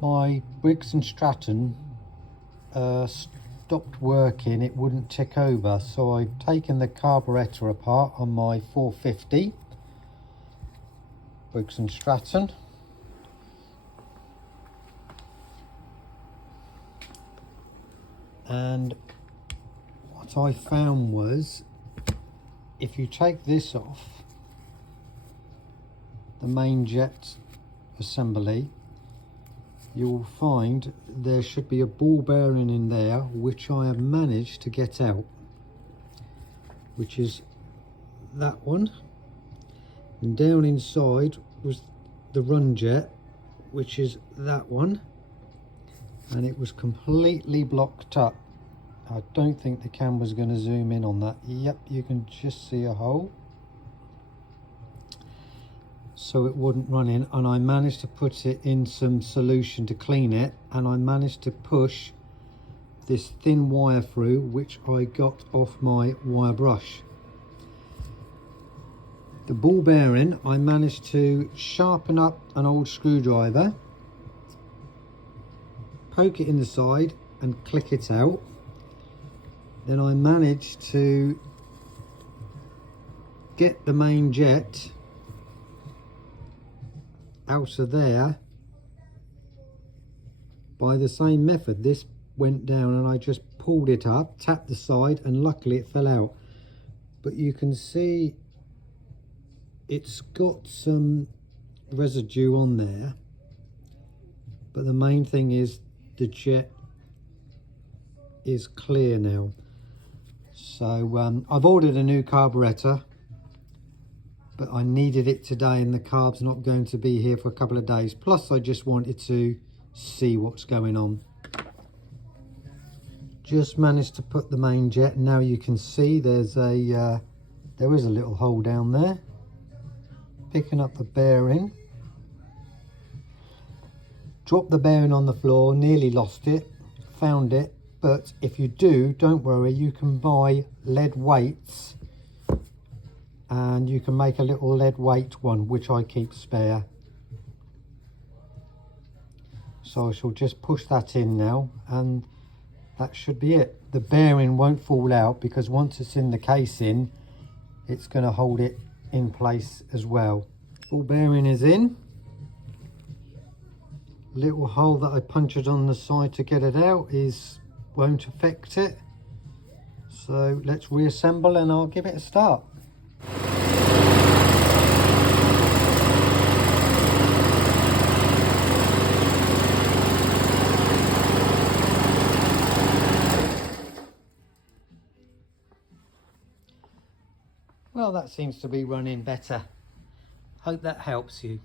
My Briggs and Stratton stopped working, it wouldn't tick over, so I've taken the carburettor apart on my 450 Briggs and Stratton, and what I found was if you take this off the main jet assembly, you will find there should be a ball bearing in there, which I have managed to get out, which is that one, and down inside was the run jet, which is that one, and it was completely blocked up. I don't think the camera's going to zoom in on that. Yep, you can just see a hole, so it wouldn't run in, and I managed to put it in some solution to clean it, and I managed to push this thin wire through, which I got off my wire brush. The ball bearing, I managed to sharpen up an old screwdriver, poke it in the side and click it out. Then I managed to get the main jet out of there by the same method. This went down and I just pulled it up, tapped the side, and luckily it fell out. But you can see it's got some residue on there, but the main thing is the jet is clear now. So I've ordered a new carburettor, but I needed it today and the carb's not going to be here for a couple of days. Plus I just wanted to see what's going on. Just managed to put the main jet, and now you can see there is a little hole down there. Picking up the bearing, dropped the bearing on the floor, nearly lost it, found it. But if you do, don't worry, you can buy lead weights and you can make a little lead weight one, which I keep spare. So I shall just push that in now, and that should be it. The bearing won't fall out because once it's in the casing, it's going to hold it in place as well. Ball bearing is in. Little hole that I punctured on the side to get it out won't affect it. So let's reassemble and I'll give it a start. Well, that seems to be running better. Hope that helps you.